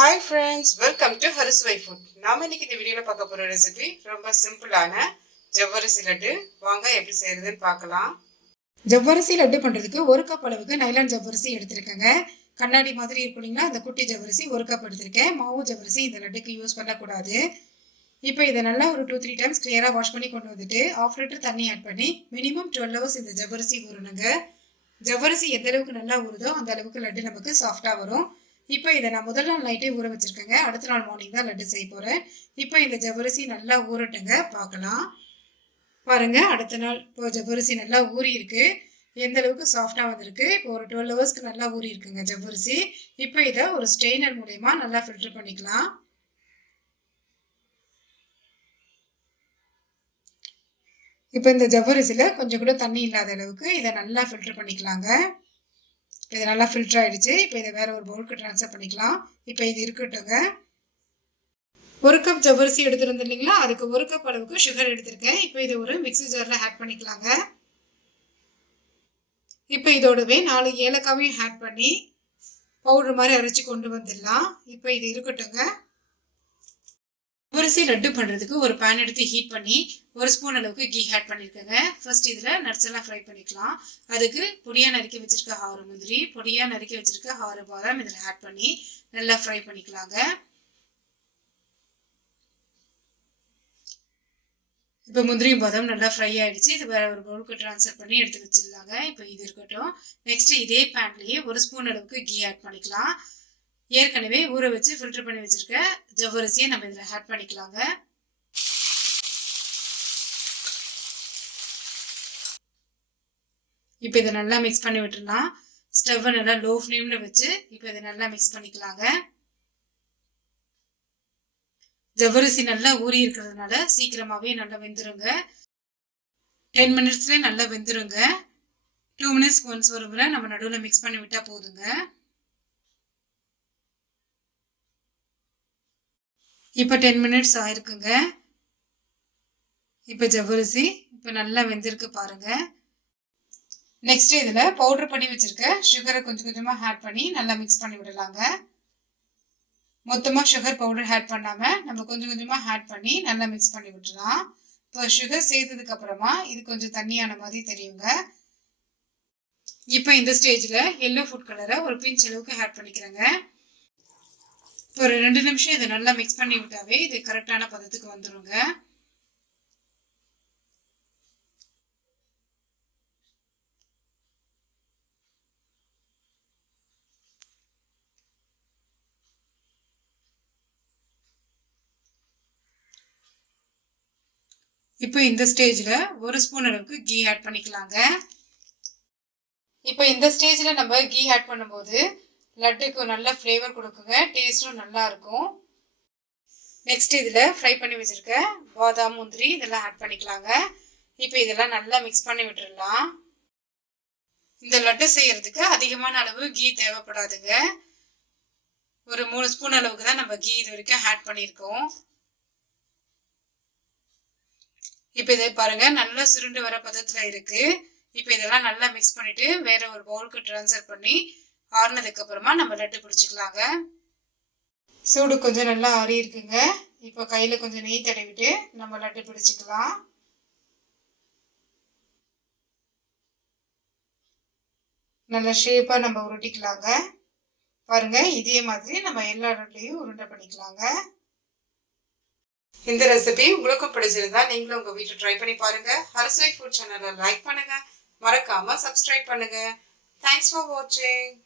Hi friends, welcome to Arusuvai food. நாம இன்னைக்கு இந்த வீடியோல பார்க்க போற ரெசிபி ரொம்ப சிம்பிளான ஜவ்வரிசி லட்டு. வாங்க எப்படி செய்யறதுன்னு பார்க்கலாம். ஜவ்வரிசி லட்டு பண்றதுக்கு 1 கப் அளவுக்கு நைலான் ஜவ்வரிசி எடுத்துருக்கேங்க. கண்ணாடி மாதிரி இருக்குங்களா, அந்த குட்டி ஜவ்வரிசி 1 கப் எடுத்துருக்கேன். மாவு ஜவ்வரிசி இந்த லட்டுக்கு யூஸ் பண்ணக்கூடாது. இப்போ இதை நல்லா ஒரு 2-3 டைம்ஸ் கிளியரா வாஷ் பண்ணி கொண்டு வந்துட்டு 1/2 லிட்டர் தண்ணி ஆட் பண்ணி மினிமம் 12 ஹவர்ஸ் இந்த ஜவ்வரிசி ஊறணுங்க. ஜவ்வரிசி எந்த அளவுக்கு நல்லா ஊறுதோ அந்த அளவுக்கு லட்டு நமக்கு சாஃப்டா வரும். இப்போ இதை நான் முதல் நாள் நைட்டே ஊற வச்சுருக்கேங்க. அடுத்த நாள் மார்னிங் தான் லட்டு செய்ய போகிறேன். இப்போ இந்த ஜவ்வரிசி நல்லா ஊறட்டுங்க, பார்க்கலாம். பாருங்கள், அடுத்த நாள் இப்போ ஜவ்வரிசி நல்லா ஊறி இருக்கு. எந்த அளவுக்கு சாஃப்டாக வந்திருக்கு. இப்போ ஒரு 12 ஹவர்ஸ்க்கு நல்லா ஊறி இருக்குங்க ஜவ்வரிசி. இப்போ இதை ஒரு ஸ்ட்ரெயினர் மூலயமா நல்லா ஃபில்டர் பண்ணிக்கலாம். இப்போ இந்த ஜவ்வரிசியில் கொஞ்சம் கூட தண்ணி இல்லாத அளவுக்கு இதை நல்லா ஃபில்டர் பண்ணிக்கலாங்க. இது நல்லா ஃபில்டர் ஆகிடுச்சு. இப்போ இதை வேறு ஒரு பவுலுக்கு ட்ரான்ஸ்ஃபர் பண்ணிக்கலாம். இப்போ இது இருக்கட்டுங்க. 1 கப் ஜவ்வரிசி எடுத்துருந்து இல்லைங்களா, அதுக்கு 1 கப் அளவுக்கு சுகர் எடுத்திருக்கேன். இப்போ இதை ஒரு மிக்ஸி ஜாரில் ஆட் பண்ணிக்கலாங்க. இப்போ இதோடவே 4 ஏலக்காவையும் ஆட் பண்ணி பவுடர் மாதிரி அரைச்சி கொண்டு வந்துடலாம். இப்போ இது இருக்கட்டுங்க. ஜவ்வரிசி லட்டு பண்ணுறதுக்கு ஒரு பேன் எடுத்து ஹீட் பண்ணி 1 ஸ்பூன் அளவுக்கு கீ ஆட் பண்ணியிருக்கேங்க. ஃபர்ஸ்ட் இதில் நட்ஸ் எல்லாம் ஃப்ரை பண்ணிக்கலாம். அதுக்கு பொடியாக நறுக்கி வச்சிருக்க 6 முந்திரி, பொடியாக நறுக்கி வச்சிருக்க 6 பாதாம் இதில் ஆட் பண்ணி நல்லா ஃப்ரை பண்ணிக்கலாங்க. இப்போ முந்திரியும் பாதாம் நல்லா ஃப்ரை ஆகிடுச்சு. இது வேறு ஒரு பவுலுக்கு ட்ரான்ஸ்ஃபர் பண்ணி எடுத்து வச்சிடலாங்க. இப்போ இது இருக்கட்டும். நெக்ஸ்ட் இதே பேன்லேயே 1 ஸ்பூன் அளவுக்கு கீ ஆட் பண்ணிக்கலாம். ஏற்கனவே ஊற வச்சு ஃபில்டர் பண்ணி வச்சிருக்க ஜவ்வரிசியை நம்ம இதில் ஆட் பண்ணிக்கலாங்க. இப்போ இதை நல்லா மிக்ஸ் பண்ணி விட்டுடலாம். ஸ்டவ்வை நல்லா லோ ஃப்ளேமில் வச்சு இப்போ இதை நல்லா மிக்ஸ் பண்ணிக்கலாங்க. ஜவ்வரிசி நல்லா ஊறி இருக்கிறதுனால சீக்கிரமாகவே நல்லா வெந்துருங்க. 10 மினிட்ஸ்லேயே நல்லா வெந்துருங்க. 2 மினிட்ஸ்க்கு ஒன்ஸ் ஒரு முறை நம்ம நடுவில் மிக்ஸ் பண்ணி விட்டால் போதுங்க. இப்போ 10 மினிட்ஸ் ஆயிருக்குங்க. இப்போ ஜவ்வரிசி இப்போ நல்லா வெந்திருக்கு பாருங்க. நெக்ஸ்ட் இதில் பவுடர் பண்ணி வச்சிருக்க சுகரை கொஞ்சம் கொஞ்சமாக ஆட் பண்ணி நல்லா மிக்ஸ் பண்ணி விடலாங்க. மொத்தமாக சுகர் பவுடர் ஆட் பண்ணாமல் நம்ம கொஞ்சம் கொஞ்சமாக ஆட் பண்ணி நல்லா மிக்ஸ் பண்ணி விட்டுலாம். இப்போ சுகர் சேர்த்ததுக்கு அப்புறமா இது கொஞ்சம் தண்ணியான மாதிரி தெரியுங்க. இப்போ இந்த ஸ்டேஜில் எல்லோ ஃபுட் கலரை ஒரு பிஞ்ச் அளவுக்கு ஆட் பண்ணிக்கிறேங்க. ஒரு 2 நிமிஷம் இதை நல்லா மிக்ஸ் பண்ணி விட்டாவே இது கரெக்டான பதத்துக்கு வந்துருங்க. இப்போ இந்த ஸ்டேஜ்ல 1 ஸ்பூன் அளவுக்கு கீ ஆட் பண்ணிக்கலாங்க. இப்போ இந்த ஸ்டேஜ்ல நம்ம கீ ஆட் பண்ணும்போது லட்டுக்கு நல்ல ஃப்ளேவர் கொடுக்குங்க, டேஸ்ட்டும் நல்லா இருக்கும். நெக்ஸ்ட் இதில் ஃப்ரை பண்ணி வச்சுருக்க பாதாம் முந்திரி இதெல்லாம் ஆட் பண்ணிக்கலாங்க. இப்போ இதெல்லாம் நல்லா மிக்ஸ் பண்ணி விட்டுடலாம். இந்த லட்டு செய்யறதுக்கு அதிகமான அளவு கீ தேவைப்படாதுங்க. ஒரு 3 ஸ்பூன் அளவுக்கு தான் நம்ம கீ இது வரைக்கும் ஆட் பண்ணியிருக்கோம். இப்போ இதை பாருங்க, நல்லா சுருண்டு வர பதத்தில் இருக்கு. இப்போ இதெல்லாம் நல்லா மிக்ஸ் பண்ணிட்டு வேற ஒரு பவுலுக்கு ட்ரான்ஸ்ஃபர் பண்ணி ஆறுனதுக்கு அப்புறமா நம்ம லட்டு பிடிச்சிக்கலாங்க. சூடு கொஞ்சம் நல்லா ஆறி இருக்குங்க. இப்போ கையில் கொஞ்சம் நெய் தடவிட்டு நம்ம லட்டு பிடிச்சிக்கலாம். நல்ல ஷேப்பாக நம்ம உருட்டிக்கலாங்க. பாருங்க, இதே மாதிரி நம்ம எல்லா லட்லையும் உருண்டை பண்ணிக்கலாங்க. இந்த ரெசிபி உங்களுக்கும் பிடிச்சிருந்தா நீங்களும் உங்க வீட்டில் ட்ரை பண்ணி பாருங்க. அரசுவை ஃபுட் சேனலை லைக் பண்ணுங்க, மறக்காம சப்ஸ்கிரைப் பண்ணுங்க. தேங்க்ஸ் ஃபார் வாட்சிங்.